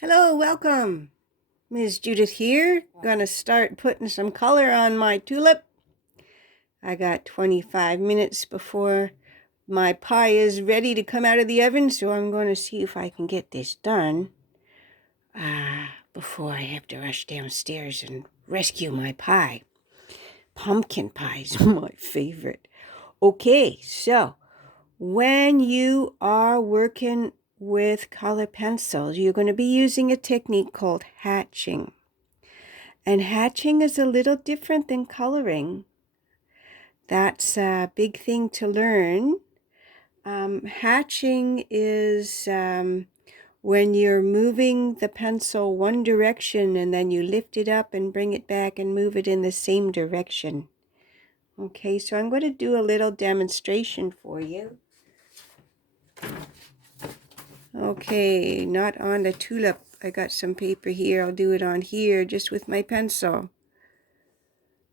Hello, welcome. Ms. Judith here. Gonna start putting some color on my tulip. I got 25 minutes before my pie is ready to come out of the oven, so I'm going to see if I can get this done before I have to rush downstairs and rescue my pie. Pumpkin pie is my favorite. Okay, so when you are working with color pencils, you're going to be using a technique called hatching. And hatching is a little different than coloring. That's a big thing to learn. Hatching is when you're moving the pencil one direction and then you lift it up and bring it back and move it in the same direction. Okay, so I'm going to do a little demonstration for you. Okay, not on the tulip. I got some paper here. I'll do it on here just with my pencil.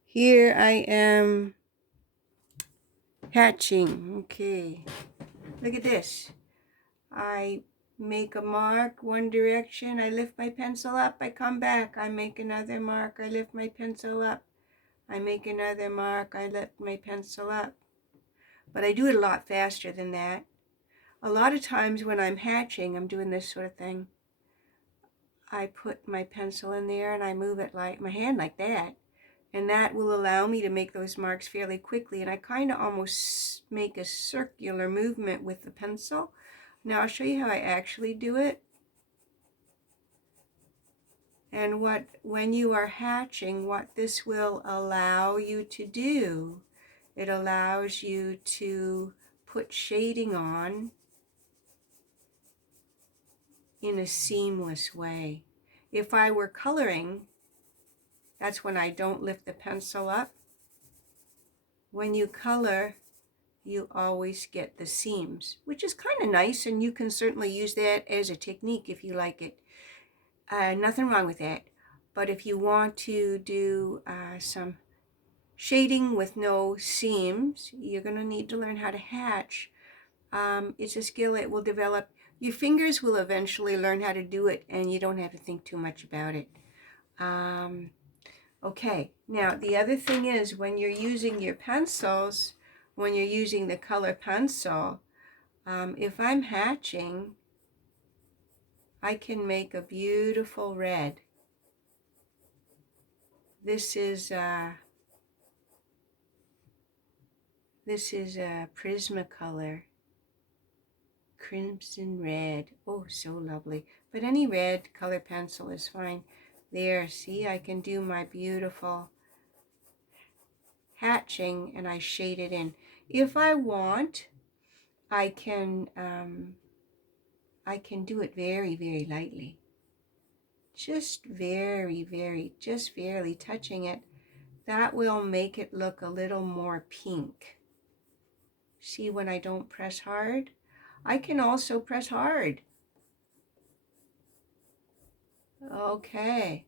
Here I am hatching. Okay, look at this. I make a mark one direction, I lift my pencil up, I come back, I make another mark, I lift my pencil up, I make another mark, I lift my pencil up. But I do it a lot faster than that. A lot of times when I'm hatching, I'm doing this sort of thing. I put my pencil in there and I move it like my hand like that. And that will allow me to make those marks fairly quickly. And I kind of almost make a circular movement with the pencil. Now I'll show you how I actually do it. And when you are hatching, what this will allow you to do, it allows you to put shading on in a seamless way. If I were coloring, that's when I don't lift the pencil up. When you color, you always get the seams, which is kind of nice, and you can certainly use that as a technique if you like it. Nothing wrong with that. But if you want to do some shading with no seams, you're going to need to learn how to hatch. It's a skill that will develop. Your fingers will eventually learn how to do it, and you don't have to think too much about it. Okay, now the other thing is when you're using your pencils, when you're using the color pencil, if I'm hatching, I can make a beautiful red. This is a Prismacolor, crimson red. Oh, so lovely. But any red color pencil is fine. There, see, I can do my beautiful hatching and I shade it in. If I want, I can do it very, very lightly. Just just barely touching it. That will make it look a little more pink. See when I don't press hard? I can also press hard. Okay.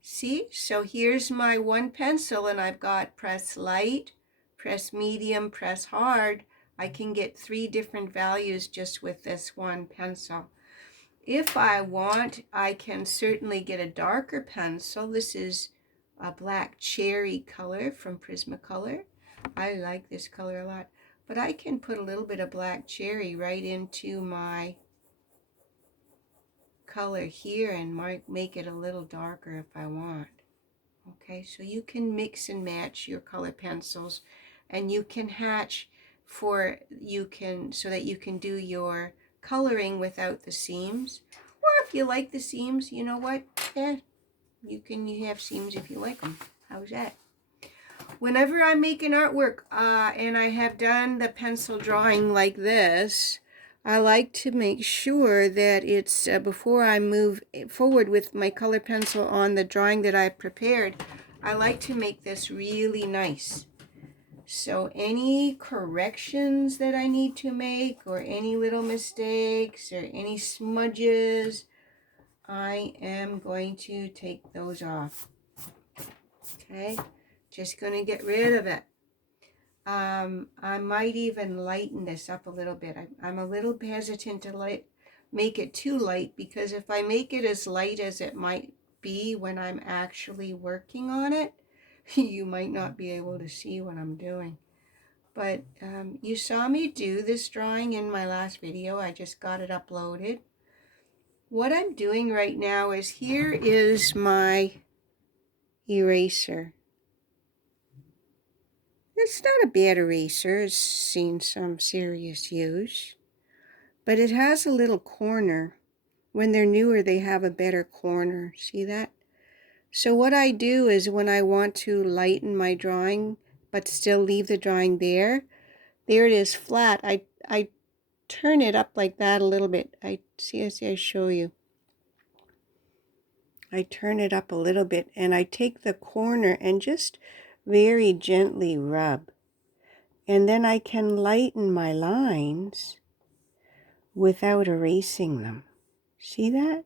See, so here's my one pencil and I've got press light, press medium, press hard. I can get 3 different values just with this one pencil. If I want, I can certainly get a darker pencil. This is a black cherry color from Prismacolor. I like this color a lot. But I can put a little bit of black cherry right into my color here and make it a little darker if I want. Okay, so you can mix and match your color pencils, and you can hatch so that you can do your coloring without the seams. Or if you like the seams, you know what? You have seams if you like them. How's that? Whenever I make an artwork and I have done the pencil drawing like this, I like to make sure that it's before I move forward with my color pencil on the drawing that I prepared, I like to make this really nice. So any corrections that I need to make, or any little mistakes or any smudges, I am going to take those off. Okay, just going to get rid of it. I might even lighten this up a little bit. I'm a little hesitant to make it too light, because if I make it as light as it might be when I'm actually working on it, you might not be able to see what I'm doing. But you saw me do this drawing in my last video. I just got it uploaded. What I'm doing right now is, here is my eraser. It's not a bad eraser. It's seen some serious use. But it has a little corner. When they're newer, they have a better corner. See that? So what I do is, when I want to lighten my drawing but still leave the drawing there it is flat, I turn it up like that a little bit. I show you. I turn it up a little bit, and I take the corner and just very gently rub. And then I can lighten my lines without erasing them. See that?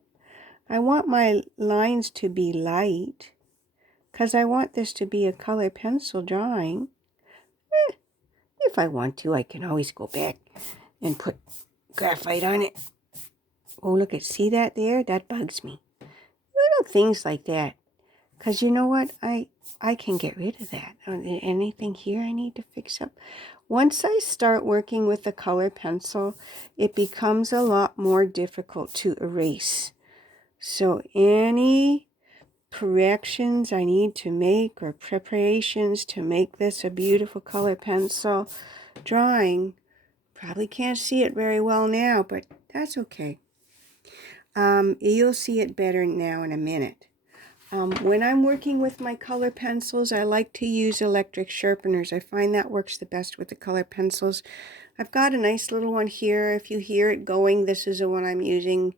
I want my lines to be light because I want this to be a color pencil drawing. If I want to, I can always go back and put graphite on it. Oh, look at, see that there? That bugs me. Little things like that. Because you know what? I can get rid of that. Anything here I need to fix up? Once I start working with the color pencil, it becomes a lot more difficult to erase. So any corrections I need to make, or preparations to make this a beautiful color pencil drawing, probably can't see it very well now, but that's okay. You'll see it better now in a minute. When I'm working with my color pencils, I like to use electric sharpeners. I find that works the best with the color pencils. I've got a nice little one here. If you hear it going, this is the one I'm using.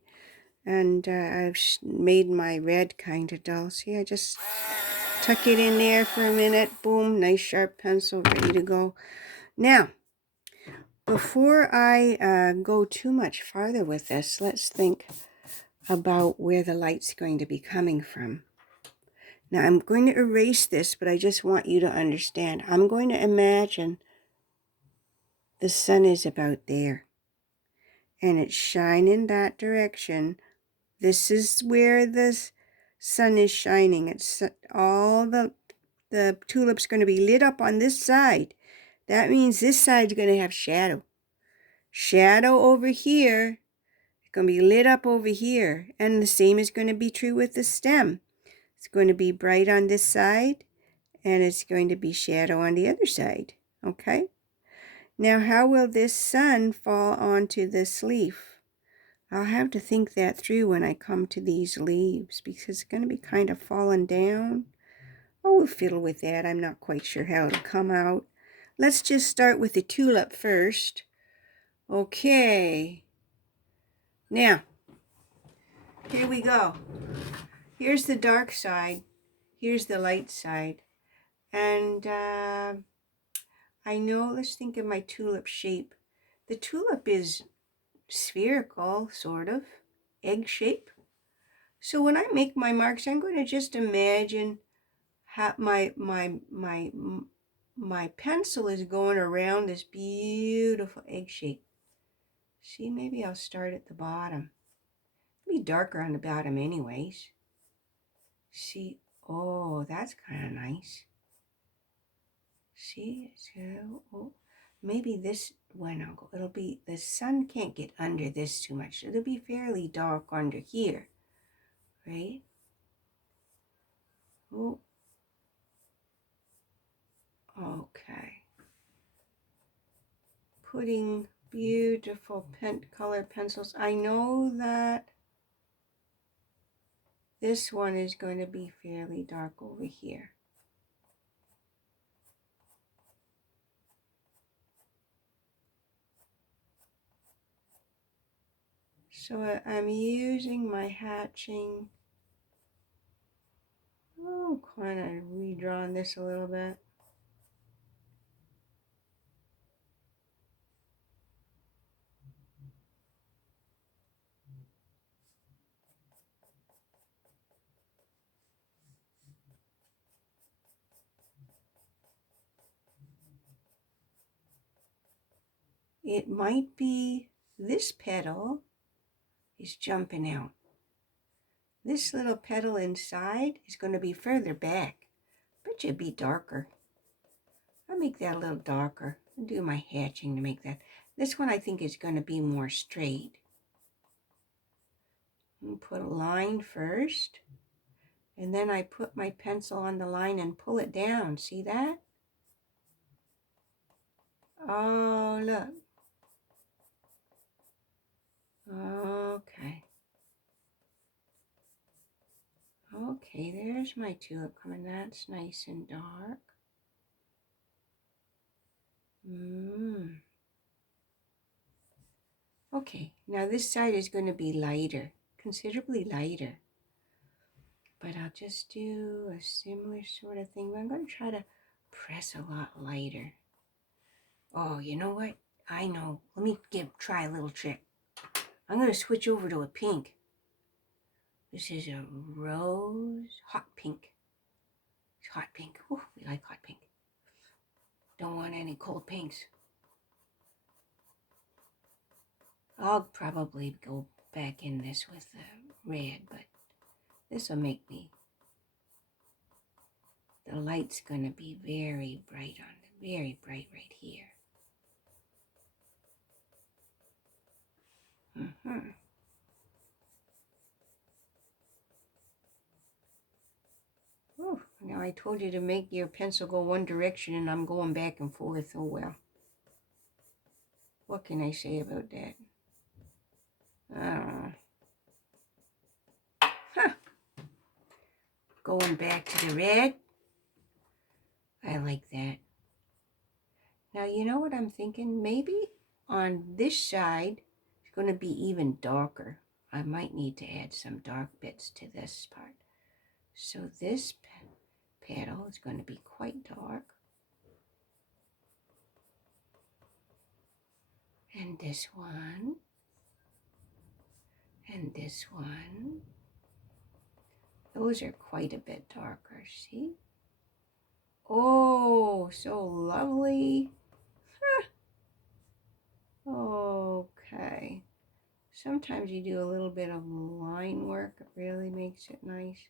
And I've made my red kind of dull. See, I just tuck it in there for a minute. Boom, nice sharp pencil, ready to go. Now, before I go too much farther with this, let's think about where the light's going to be coming from. Now, I'm going to erase this, but I just want you to understand. I'm going to imagine the sun is about there, and it's shining that direction. This is where the sun is shining. It's all the tulip's going to be lit up on this side. That means this side's going to have shadow. Shadow over here. It's going to be lit up over here. And the same is going to be true with the stem. It's going to be bright on this side, and it's going to be shadow on the other side. Okay? Now, how will this sun fall onto this leaf? I'll have to think that through when I come to these leaves, because it's going to be kind of falling down. Oh, we'll fiddle with that. I'm not quite sure how it'll come out. Let's just start with the tulip first. Okay. Now, here we go. Here's the dark side. Here's the light side. And I know, let's think of my tulip shape. The tulip is spherical, sort of, egg shape. So when I make my marks, I'm going to just imagine how my pencil is going around this beautiful egg shape. See, maybe I'll start at the bottom. It'll be darker on the bottom anyways. See, oh, that's kind of nice. See, so, oh, maybe this one, it'll be, the sun can't get under this too much. It'll be fairly dark under here, right? Oh, okay. Putting beautiful color pencils. I know that this one is going to be fairly dark over here. So I'm using my hatching. Oh, kind of redrawing this a little bit. It might be this petal, is jumping out. This little petal inside is going to be further back, but should be darker. I'll make that a little darker. I'll do my hatching to make that. This one I think is going to be more straight. I'll put a line first, and then I put my pencil on the line and pull it down. See that? Oh, look. Okay. Okay, there's my tulip coming. That's nice and dark. Okay, now this side is going to be lighter, considerably lighter. But I'll just do a similar sort of thing. But I'm going to try to press a lot lighter. Oh, you know what? I know. Let me try a little trick. I'm going to switch over to a pink. This is a rose, hot pink. It's hot pink. Ooh, we like hot pink. Don't want any cold pinks. I'll probably go back in this with the red, but this will make me, the light's going to be very bright on it, very bright right here. Oh, now I told you to make your pencil go one direction and I'm going back and forth. Oh well. What can I say about that? I don't know. Huh. Going back to the red. I like that. Now you know what I'm thinking? Maybe on this side it's going to be even darker. I might need to add some dark bits to this part. So this petal is going to be quite dark. And this one. And this one. Those are quite a bit darker, see? Oh, so lovely. Okay. Sometimes you do a little bit of line work. It really makes it nice.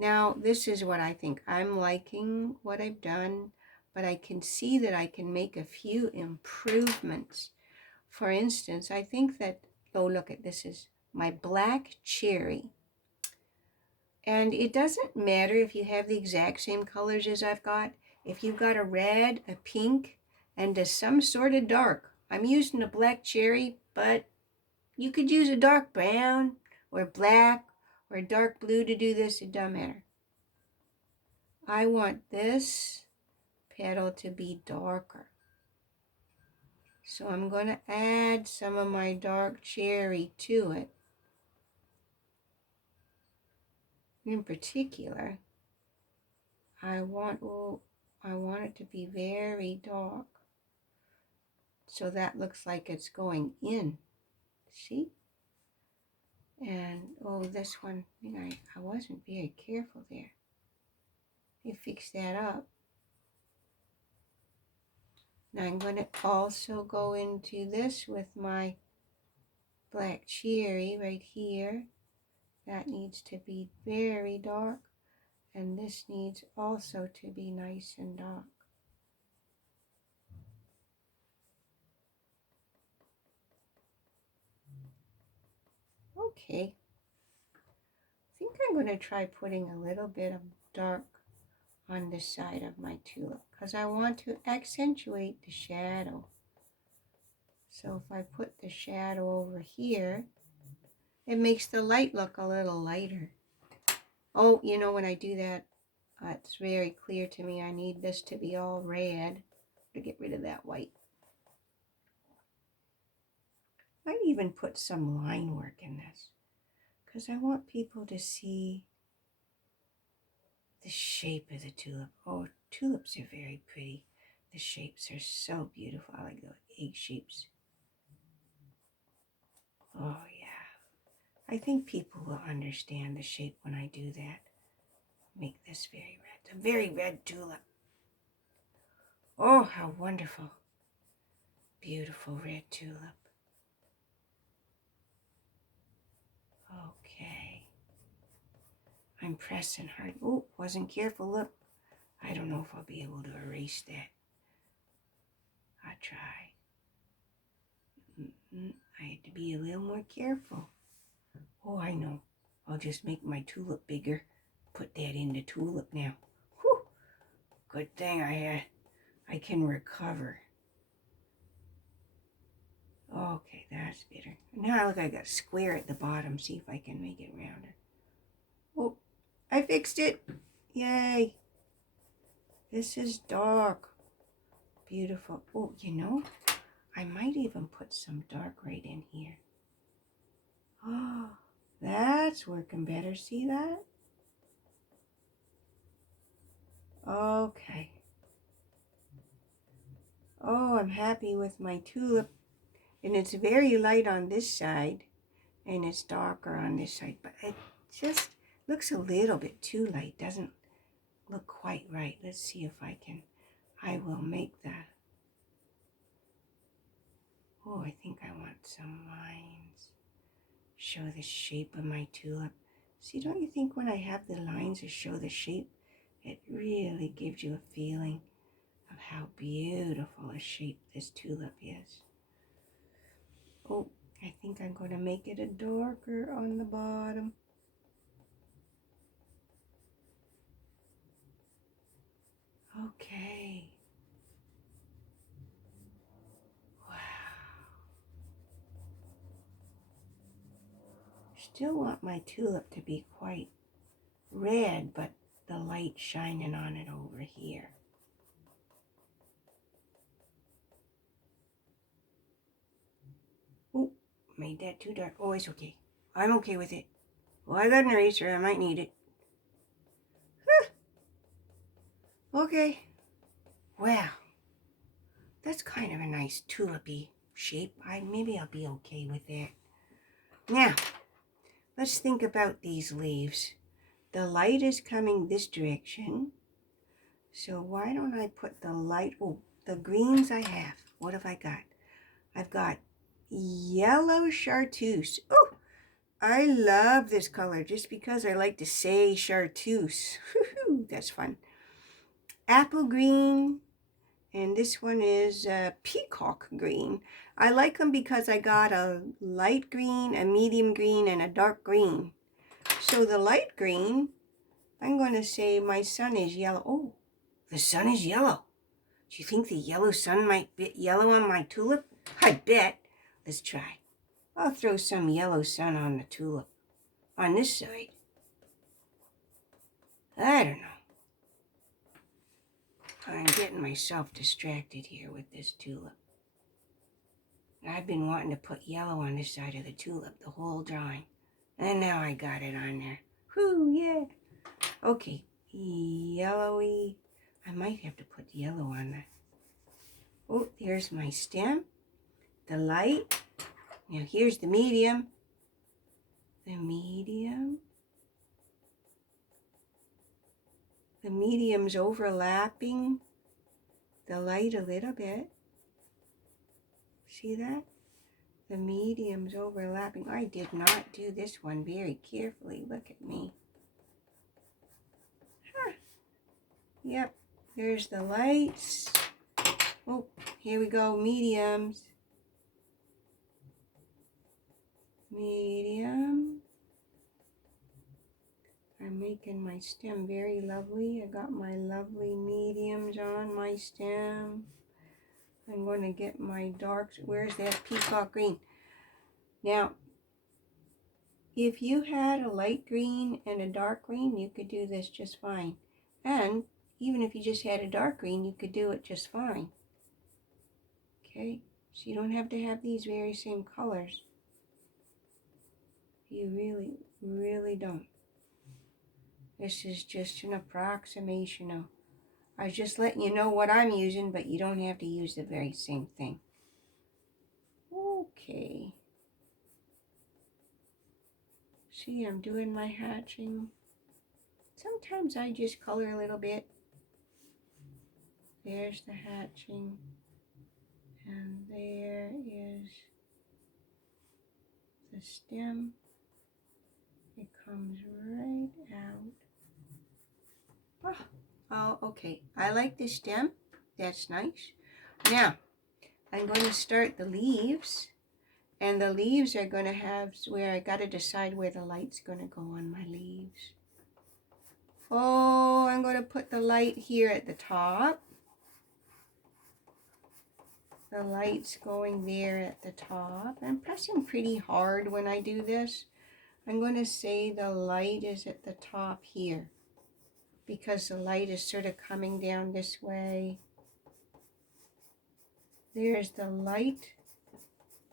Now, this is what I think. I'm liking what I've done, but I can see that I can make a few improvements. For instance, I think that, oh, look at this is my black cherry. And it doesn't matter if you have the exact same colors as I've got. If you've got a red, a pink, and some sort of dark. I'm using a black cherry, but you could use a dark brown or black or dark blue to do this. It doesn't matter. I want this petal to be darker. So I'm going to add some of my dark cherry to it. In particular, I want it to be very dark. So that looks like it's going in. See? And, oh, this one, I wasn't very careful there. You fix that up. Now I'm going to also go into this with my black cherry right here. That needs to be very dark. And this needs also to be nice and dark. Okay. I think I'm going to try putting a little bit of dark on the side of my tulip because I want to accentuate the shadow. So if I put the shadow over here, it makes the light look a little lighter. Oh, you know, when I do that, it's very clear to me I need this to be all red to get rid of that white. I even put some line work in this because I want people to see the shape of the tulip. Oh, tulips are very pretty. The shapes are so beautiful. I like the egg shapes. Oh, yeah. I think people will understand the shape when I do that. Make this very red. It's a very red tulip. Oh, how wonderful. Beautiful red tulip. I'm pressing hard. Oh, wasn't careful. Look, I don't know if I'll be able to erase that. I'll try. I had to be a little more careful. Oh, I know. I'll just make my tulip bigger. Put that in the tulip now. Whew. Good thing I can recover. Okay, that's better. Now look, I got a square at the bottom. See if I can make it rounder. Oh, I fixed it. Yay. This is dark. Beautiful. Oh, you know, I might even put some dark right in here. Oh, that's working better. See that? Okay. Oh, I'm happy with my tulip. And it's very light on this side. And it's darker on this side. But it just looks a little bit too light. Doesn't look quite right. Let's see if I can. I will make that. Oh, I think I want some lines. Show the shape of my tulip. See, don't you think when I have the lines to show the shape, it really gives you a feeling of how beautiful a shape this tulip is. Oh, I think I'm going to make it a darker on the bottom. Okay. Wow. Still want my tulip to be quite red, but the light shining on it over here. Oh, made that too dark. Oh, it's okay. I'm okay with it. Well, I got an eraser. I might need it. Okay. Wow. That's kind of a nice tulipy shape. Maybe I'll be okay with that. Now, let's think about these leaves. The light is coming this direction. So why don't I put the light, oh, the greens I have. What have I got? I've got yellow chartreuse. Oh, I love this color just because I like to say chartreuse. That's fun. Apple green, and this one is peacock green. I like them because I got a light green, a medium green, and a dark green. So the light green, I'm going to say my sun is yellow. Oh, the sun is yellow. Do you think the yellow sun might be yellow on my tulip? I bet. Let's try. I'll throw some yellow sun on the tulip. On this side. I don't know. I'm getting myself distracted here with this tulip. I've been wanting to put yellow on this side of the tulip the whole drawing. And now I got it on there. Whoo, yeah. Okay, yellowy. I might have to put yellow on that. Oh, there's my stem. The light. Now here's the medium. The medium. The medium's overlapping the light a little bit. See that? The medium's overlapping. I did not do this one very carefully. Look at me. Huh. Yep, there's the lights. Oh, here we go, mediums. Medium. I'm making my stem very lovely. I got my lovely mediums on my stem. I'm going to get my darks. Where's that peacock green? Now, if you had a light green and a dark green, you could do this just fine. And even if you just had a dark green, you could do it just fine. Okay, so you don't have to have these very same colors. You really, really don't. This is just an approximation of, I was just letting you know what I'm using, but you don't have to use the very same thing. Okay. See, I'm doing my hatching. Sometimes I just color a little bit. There's the hatching. And there is the stem. it comes right out. Oh, okay. I like the stem. That's nice. Now, I'm going to start the leaves. And the leaves are going to have where I got to decide where the light's going to go on my leaves. Oh, I'm going to put the light here at the top. The light's going there at the top. I'm pressing pretty hard when I do this. I'm going to say the light is at the top here because the light is sort of coming down this way. There's the light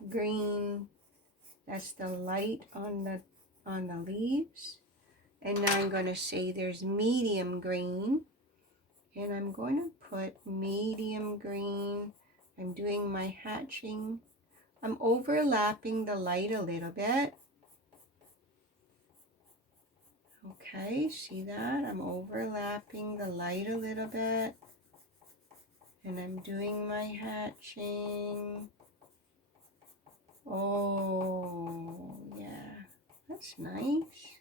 green. That's the light on the leaves. And now I'm going to say there's medium green. And I'm going to put medium green. I'm doing my hatching. I'm overlapping the light a little bit. Okay, see that? I'm overlapping the light a little bit. And I'm doing my hatching. Oh, yeah. That's nice.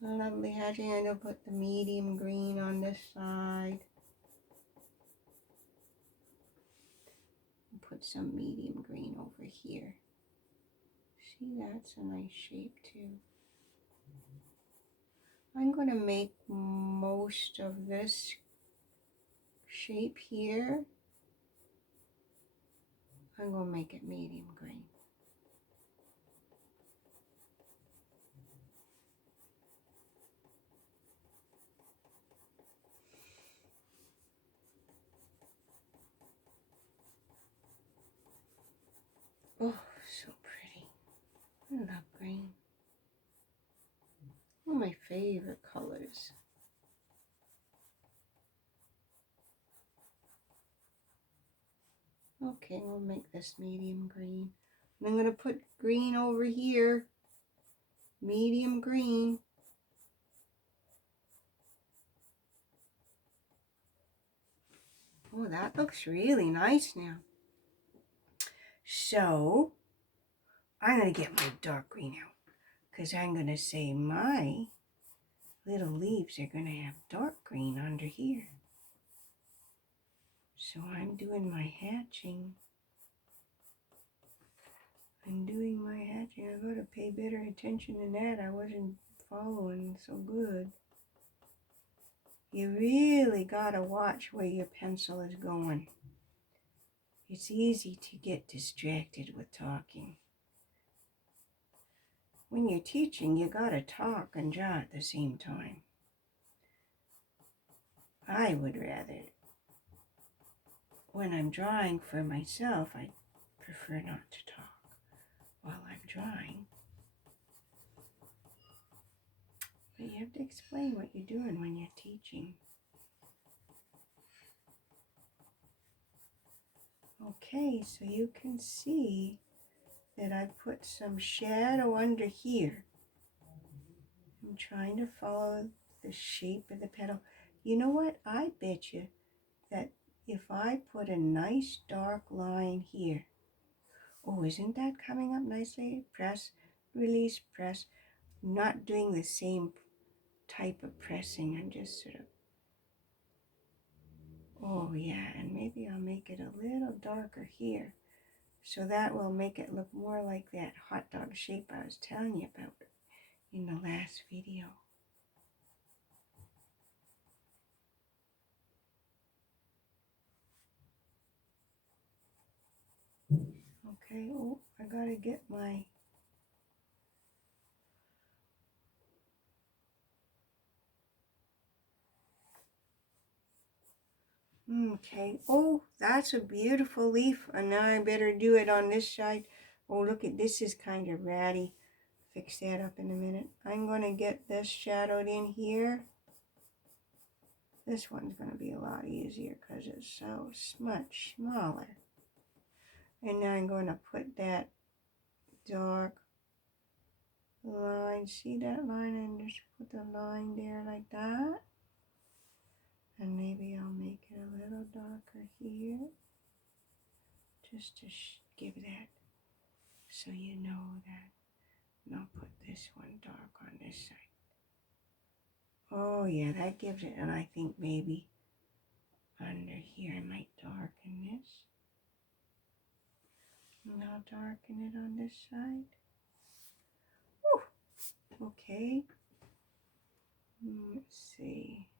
Lovely hatching. I'm going to put the medium green on this side. Put some medium green over here. See, that's a nice shape too. I'm going to make most of this shape here. I'm going to make it medium green. Oh, so pretty. I love green. One of my favorite colors. Okay, we'll make this medium green. And I'm going to put green over here. Medium green. Oh, that looks really nice now. So, I'm going to get my dark green out because I'm going to say my little leaves are going to have dark green under here. So I'm doing my hatching. I'm doing my hatching. I've got to pay better attention than that. I wasn't following so good. You really got to watch where your pencil is going. It's easy to get distracted with talking. When you're teaching, you got to talk and draw at the same time. I would rather, when I'm drawing for myself, I prefer not to talk while I'm drawing. But you have to explain what you're doing when you're teaching. Okay, so you can see that I put some shadow under here. I'm trying to follow the shape of the petal. You know what? I bet you that if I put a nice dark line here. Oh, isn't that coming up nicely? Press, release, press. I'm not doing the same type of pressing. I'm just sort of, oh yeah, and maybe I'll make it a little darker here. So that will make it look more like that hot dog shape I was telling you about in the last video. Okay, oh, I gotta get my, okay, oh, that's a beautiful leaf. And now I better do it on this side. Oh, look at this is kind of ratty. Fix that up in a minute. I'm gonna get this shadowed in here. This one's gonna be a lot easier because it's so much smaller. And now I'm going to put that dark line. See that line? And just put the line there like that. And maybe I'll make it a little darker here. Just to give that so you know that. And I'll put this one darker. this side. Oh yeah, that gives it, and I think maybe under here I might darken this. And I'll darken it on this side. Whew. Okay. Let's see.